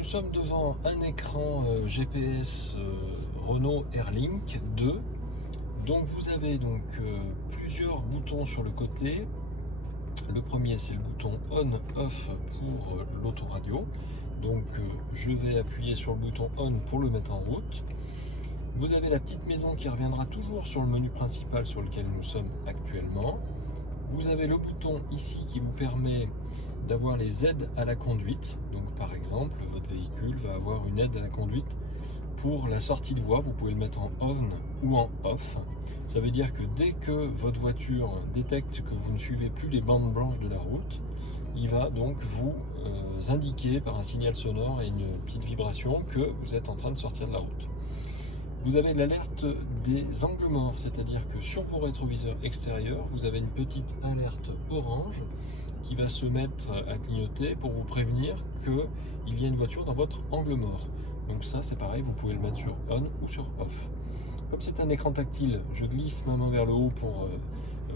nous sommes devant un écran GPS Renault Airlink 2. Donc vous avez plusieurs boutons sur le côté. Le premier, c'est le bouton on/off pour l'autoradio. Donc je vais appuyer sur le bouton on pour le mettre en route. Vous avez la petite maison qui reviendra toujours sur le menu principal sur lequel nous sommes actuellement. Vous avez le bouton ici qui vous permet d'avoir les aides à la conduite. Donc par exemple, votre véhicule va avoir une aide à la conduite pour la sortie de voie. Vous pouvez le mettre en on ou en off. Ça veut dire que dès que votre voiture détecte que vous ne suivez plus les bandes blanches de la route, il va donc vous indiquer par un signal sonore et une petite vibration que vous êtes en train de sortir de la route. Vous avez l'alerte des angles morts, c'est-à-dire que sur vos rétroviseurs extérieurs, vous avez une petite alerte orange qui va se mettre à clignoter pour vous prévenir qu'il y a une voiture dans votre angle mort. Donc ça, c'est pareil, vous pouvez le mettre sur on ou sur off. Comme c'est un écran tactile, je glisse ma main vers le haut pour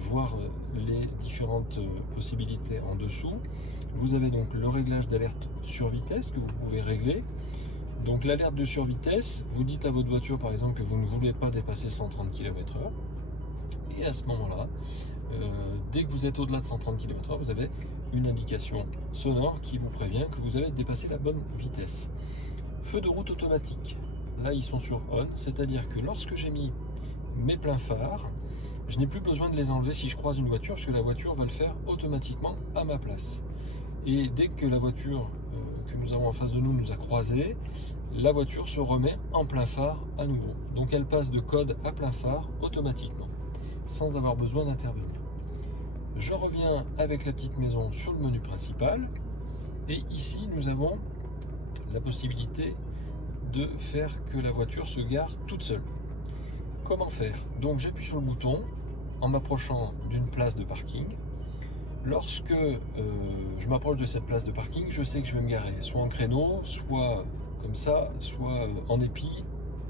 voir les différentes possibilités en dessous. Vous avez donc le réglage d'alerte sur vitesse que vous pouvez régler. Donc l'alerte de survitesse, vous dites à votre voiture par exemple que vous ne voulez pas dépasser 130 km/h. Et à ce moment-là, dès que vous êtes au-delà de 130 km/h, vous avez une indication sonore qui vous prévient que vous avez dépassé la bonne vitesse. Feu de route automatique, là ils sont sur on, c'est-à-dire que lorsque j'ai mis mes pleins phares, je n'ai plus besoin de les enlever si je croise une voiture, parce que la voiture va le faire automatiquement à ma place. Et dès que la voiture que nous avons en face de nous a croisé, la voiture se remet en plein phare à nouveau. Donc elle passe de code à plein phare automatiquement, sans avoir besoin d'intervenir. Je reviens avec la petite maison sur le menu principal. Et ici, nous avons la possibilité de faire que la voiture se gare toute seule. Comment faire? Donc j'appuie sur le bouton en m'approchant d'une place de parking. Lorsque je m'approche de cette place de parking, je sais que je vais me garer soit en créneau, soit comme ça, soit en épi,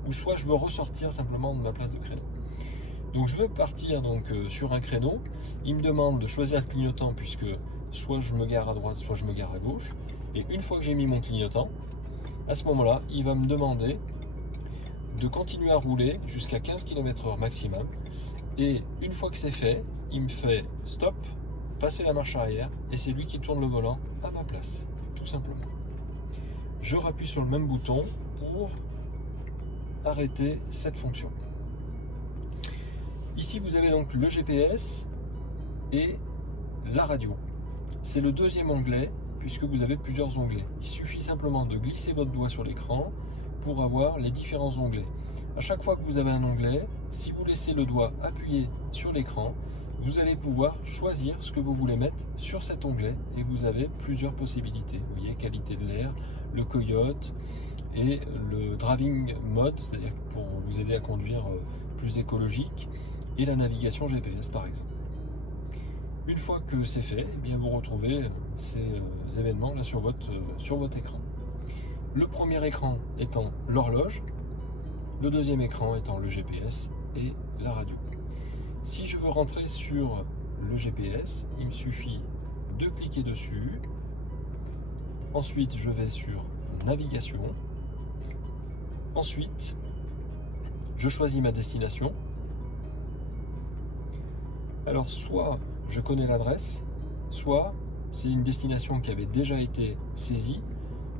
ou soit je veux ressortir simplement de ma place de créneau. Donc je veux partir sur un créneau. Il me demande de choisir le clignotant puisque soit je me gare à droite, soit je me gare à gauche. Et une fois que j'ai mis mon clignotant, à ce moment-là, il va me demander de continuer à rouler jusqu'à 15 km/h maximum. Et une fois que c'est fait, il me fait stop, passer la marche arrière, et c'est lui qui tourne le volant à ma place, tout simplement. Je rappuie sur le même bouton pour arrêter cette fonction. Ici, vous avez donc le GPS et la radio. C'est le deuxième onglet, puisque vous avez plusieurs onglets. Il suffit simplement de glisser votre doigt sur l'écran pour avoir les différents onglets. À chaque fois que vous avez un onglet, si vous laissez le doigt appuyé sur l'écran, vous allez pouvoir choisir ce que vous voulez mettre sur cet onglet et vous avez plusieurs possibilités. Vous voyez, qualité de l'air, le coyote et le driving mode, c'est-à-dire pour vous aider à conduire plus écologique, et la navigation GPS par exemple. Une fois que c'est fait, eh bien vous retrouvez ces événements là sur votre écran. Le premier écran étant l'horloge, le deuxième écran étant le GPS et la radio. Si je veux rentrer sur le GPS, il me suffit de cliquer dessus. Ensuite, je vais sur navigation. Ensuite, je choisis ma destination. Alors, soit je connais l'adresse, soit c'est une destination qui avait déjà été saisie,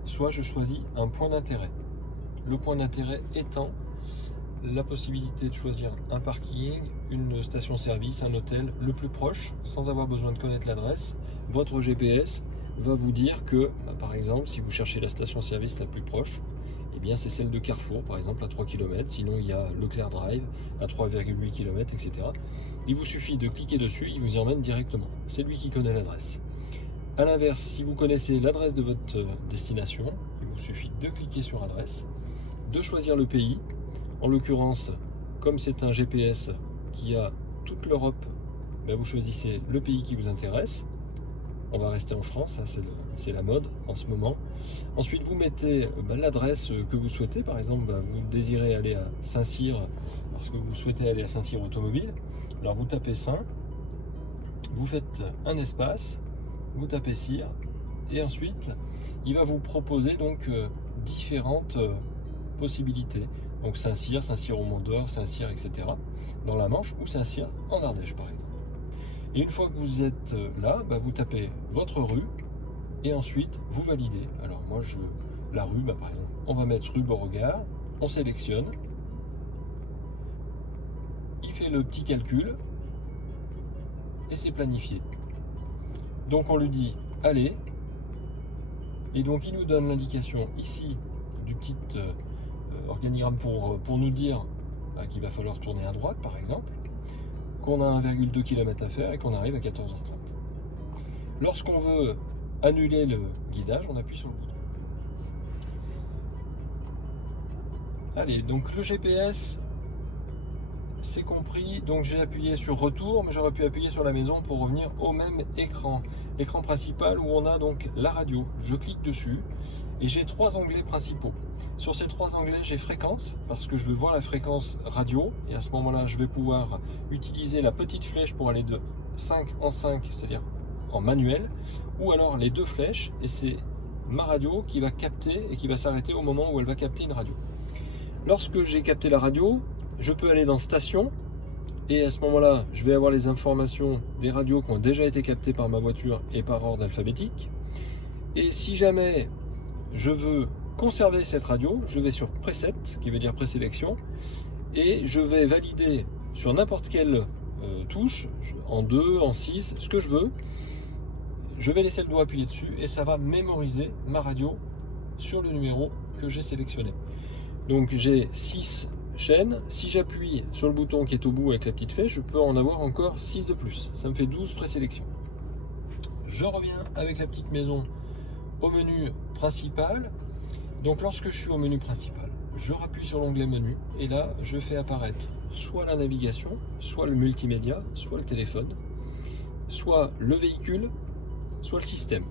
soit je choisis un point d'intérêt. Le point d'intérêt étant la possibilité de choisir un parking, une station-service, un hôtel le plus proche, sans avoir besoin de connaître l'adresse. Votre GPS va vous dire que, par exemple, si vous cherchez la station-service la plus proche, eh bien c'est celle de Carrefour, par exemple, à 3 km. Sinon, il y a Leclerc Drive à 3,8 km, etc. Il vous suffit de cliquer dessus, il vous y emmène directement. C'est lui qui connaît l'adresse. A l'inverse, si vous connaissez l'adresse de votre destination, il vous suffit de cliquer sur adresse, de choisir le pays. En l'occurrence, comme c'est un GPS qui a toute l'Europe, ben vous choisissez le pays qui vous intéresse. On va rester en France, c'est la mode en ce moment. Ensuite, vous mettez l'adresse que vous souhaitez. Par exemple, vous désirez aller à Saint-Cyr parce que vous souhaitez aller à Saint-Cyr Automobile. Alors vous tapez Saint, vous faites un espace, vous tapez Cyr, et ensuite il va vous proposer donc différentes possibilités. Donc Saint-Cyr, Saint-Cyr-au-Mont-d'Or, Saint-Cyr, etc. dans la Manche ou Saint-Cyr en Ardèche par exemple. Et une fois que vous êtes là, vous tapez votre rue et ensuite vous validez. Alors moi la rue, par exemple, on va mettre rue Beauregard, on sélectionne, il fait le petit calcul et c'est planifié. Donc on lui dit allez, et donc il nous donne l'indication ici du petit organigramme pour nous dire qu'il va falloir tourner à droite par exemple, qu'on a 1,2 km à faire et qu'on arrive à 14h30. Lorsqu'on veut annuler le guidage, on appuie sur le bouton. Allez, donc le GPS, c'est compris. Donc j'ai appuyé sur retour, mais j'aurais pu appuyer sur la maison pour revenir au même écran. L'écran principal où on a donc la radio. Je clique dessus et j'ai 3 onglets principaux. Sur ces 3 onglets, j'ai fréquence, parce que je veux voir la fréquence radio. Et à ce moment-là, je vais pouvoir utiliser la petite flèche pour aller de 5 en 5, c'est-à-dire en manuel, ou alors les 2 flèches, et c'est ma radio qui va capter et qui va s'arrêter au moment où elle va capter une radio. Lorsque j'ai capté la radio, je peux aller dans station, et à ce moment-là, je vais avoir les informations des radios qui ont déjà été captées par ma voiture et par ordre alphabétique. Et si jamais je veux conserver cette radio, je vais sur preset, qui veut dire présélection, et je vais valider sur n'importe quelle touche, en 2, en 6, ce que je veux. Je vais laisser le doigt appuyé dessus et ça va mémoriser ma radio sur le numéro que j'ai sélectionné. Donc j'ai 6 chaînes. Si j'appuie sur le bouton qui est au bout avec la petite flèche, je peux en avoir encore 6 de plus. Ça me fait 12 présélections. Je reviens avec la petite maison au menu principal. Donc lorsque je suis au menu principal, je rappuie sur l'onglet menu et là je fais apparaître soit la navigation, soit le multimédia, soit le téléphone, soit le véhicule, soit le système.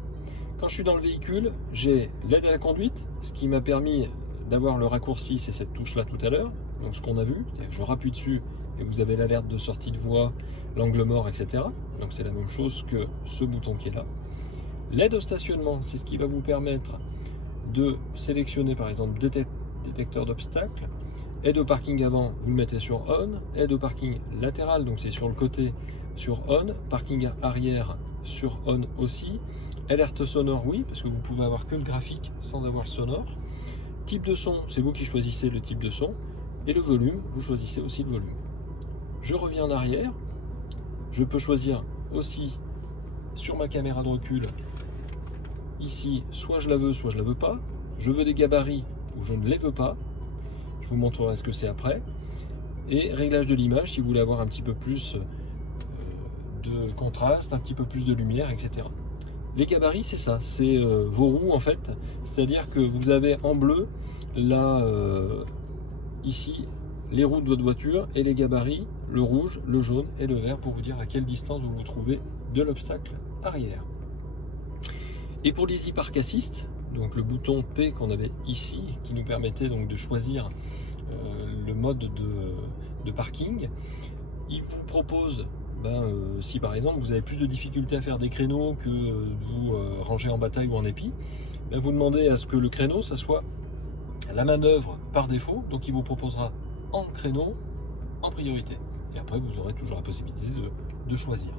Quand je suis dans le véhicule, j'ai l'aide à la conduite, ce qui m'a permis d'avoir le raccourci, c'est cette touche là tout à l'heure, donc ce qu'on a vu, c'est-à-dire que je rappuie dessus et vous avez l'alerte de sortie de voie, l'angle mort, etc. Donc c'est la même chose que ce bouton qui est là. L'aide au stationnement, c'est ce qui va vous permettre de sélectionner par exemple détecteur d'obstacles. Aide au parking avant, vous le mettez sur on. Aide au parking latéral, donc c'est sur le côté, sur on. Parking arrière sur on aussi. Alerte sonore, oui, parce que vous pouvez avoir que le graphique sans avoir le sonore. Type de son, c'est vous qui choisissez le type de son. Et le volume, vous choisissez aussi le volume. Je reviens en arrière. Je peux choisir aussi sur ma caméra de recul. Ici, soit je la veux, soit je la veux pas. Je veux des gabarits ou je ne les veux pas. Je vous montrerai ce que c'est après. Et réglage de l'image, si vous voulez avoir un petit peu plus de contraste, un petit peu plus de lumière, etc. Les gabarits, c'est ça, c'est vos roues en fait. C'est-à-dire que vous avez en bleu, là, ici, les roues de votre voiture et les gabarits, le rouge, le jaune et le vert pour vous dire à quelle distance vous vous trouvez de l'obstacle arrière. Et pour l'Easy Park Assist, donc le bouton P qu'on avait ici, qui nous permettait donc de choisir le mode de parking, il vous propose, si par exemple vous avez plus de difficultés à faire des créneaux que vous ranger en bataille ou en épi, vous demandez à ce que le créneau, ça soit la manœuvre par défaut, donc il vous proposera en créneau, en priorité. Et après vous aurez toujours la possibilité de choisir.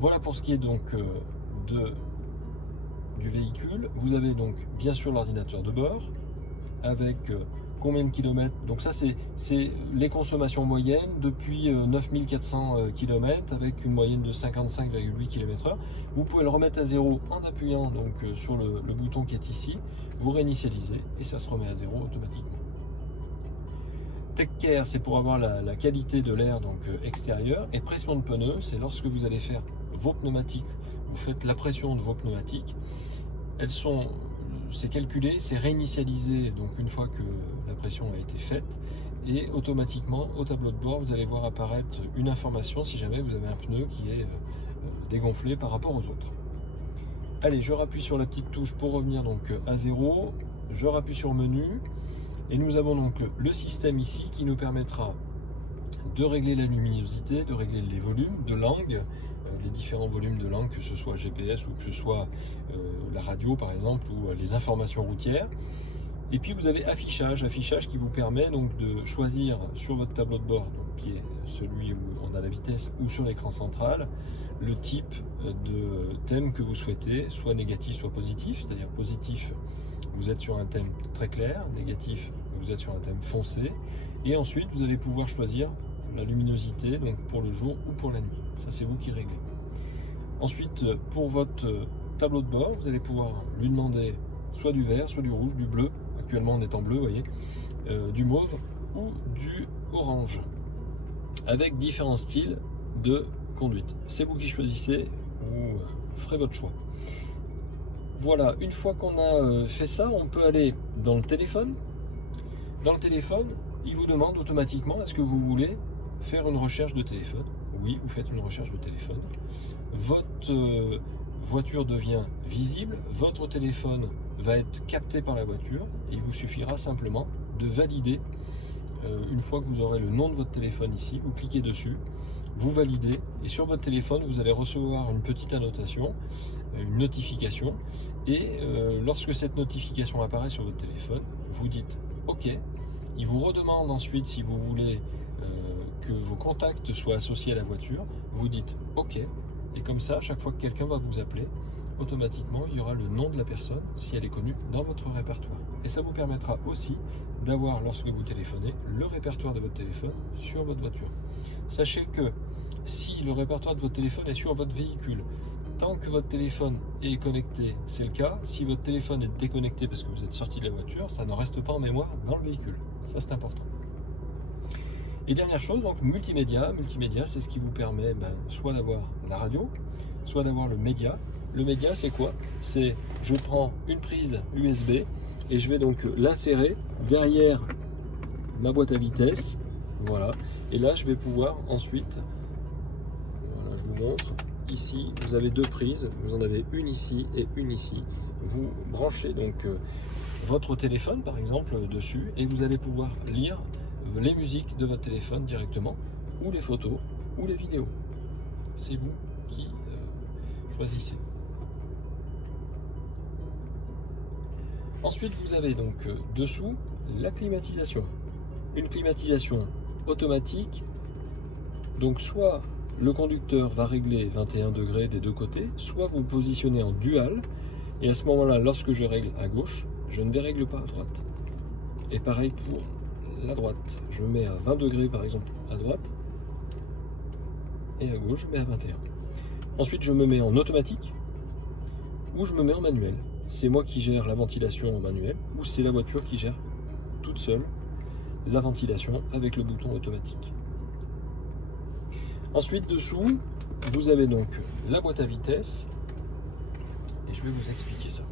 Voilà pour ce qui est donc du véhicule. Vous avez donc bien sûr l'ordinateur de bord avec combien de kilomètres. Donc ça c'est les consommations moyennes depuis 9400 km avec une moyenne de 55,8 km/h. Vous pouvez le remettre à zéro en appuyant donc sur le bouton qui est ici. Vous réinitialisez et ça se remet à zéro automatiquement. Tech Care, c'est pour avoir la qualité de l'air donc extérieur, et pression de pneus, c'est lorsque vous allez faire vos pneumatiques, vous faites la pression de vos pneumatiques. C'est calculé, c'est réinitialisé donc une fois que la pression a été faite, et automatiquement au tableau de bord vous allez voir apparaître une information si jamais vous avez un pneu qui est dégonflé par rapport aux autres. Allez, je rappuie sur la petite touche pour revenir donc à zéro, je rappuie sur menu. Et nous avons donc le système ici qui nous permettra de régler la luminosité, de régler les volumes, de langue, les différents volumes de langue, que ce soit GPS ou que ce soit la radio par exemple, ou les informations routières. Et puis vous avez affichage qui vous permet donc de choisir sur votre tableau de bord, donc, qui est celui où on a la vitesse, ou sur l'écran central, le type de thème que vous souhaitez, soit négatif, soit positif. C'est-à-dire positif, vous êtes sur un thème très clair, négatif, vous êtes sur un thème foncé, et ensuite vous allez pouvoir choisir la luminosité, donc pour le jour ou pour la nuit. Ça, c'est vous qui réglez. Ensuite, pour votre tableau de bord, vous allez pouvoir lui demander soit du vert, soit du rouge, du bleu. Actuellement on est en bleu, vous voyez, du mauve ou du orange, avec différents styles de conduite. C'est vous qui choisissez, vous ferez votre choix. Voilà, une fois qu'on a fait ça, on peut aller dans le téléphone. Dans le téléphone, il vous demande automatiquement, est-ce que vous voulez faire une recherche de téléphone? Oui, vous faites une recherche de téléphone. Votre voiture devient visible, votre téléphone va être capté par la voiture, et il vous suffira simplement de valider. Une fois que vous aurez le nom de votre téléphone ici, vous cliquez dessus, vous validez, et sur votre téléphone vous allez recevoir une petite annotation, une notification, et lorsque cette notification apparaît sur votre téléphone, vous dites OK. Il vous redemande ensuite si vous voulez que vos contacts soient associés à la voiture, vous dites OK, et comme ça, chaque fois que quelqu'un va vous appeler, automatiquement il y aura le nom de la personne si elle est connue dans votre répertoire. Et ça vous permettra aussi d'avoir, lorsque vous téléphonez, le répertoire de votre téléphone sur votre voiture. Sachez que si le répertoire de votre téléphone est sur votre véhicule, tant que votre téléphone est connecté, c'est le cas. Si votre téléphone est déconnecté parce que vous êtes sorti de la voiture, ça ne reste pas en mémoire dans le véhicule. Ça, c'est important. Et dernière chose, donc multimédia. Multimédia, c'est ce qui vous permet soit d'avoir la radio, soit d'avoir le média. Le média, c'est quoi? C'est, je prends une prise USB et je vais donc l'insérer derrière ma boîte à vitesse. Voilà. Et là, je vais pouvoir ensuite, voilà, je vous montre. Ici, vous avez deux prises. Vous en avez une ici et une ici. Vous branchez donc votre téléphone, par exemple, dessus, et vous allez pouvoir lire les musiques de votre téléphone directement, ou les photos, ou les vidéos. C'est vous qui choisissez. Ensuite, vous avez donc dessous la climatisation. Une climatisation automatique. Donc soit le conducteur va régler 21 degrés des deux côtés, soit vous positionnez en dual, et à ce moment-là, lorsque je règle à gauche, je ne dérègle pas à droite. Et pareil pour la droite. Je mets à 20 degrés par exemple à droite, et à gauche, je mets à 21. Ensuite, je me mets en automatique, ou je me mets en manuel. C'est moi qui gère la ventilation en manuel, ou c'est la voiture qui gère toute seule la ventilation avec le bouton automatique. Ensuite, dessous, vous avez donc la boîte à vitesse, et je vais vous expliquer ça.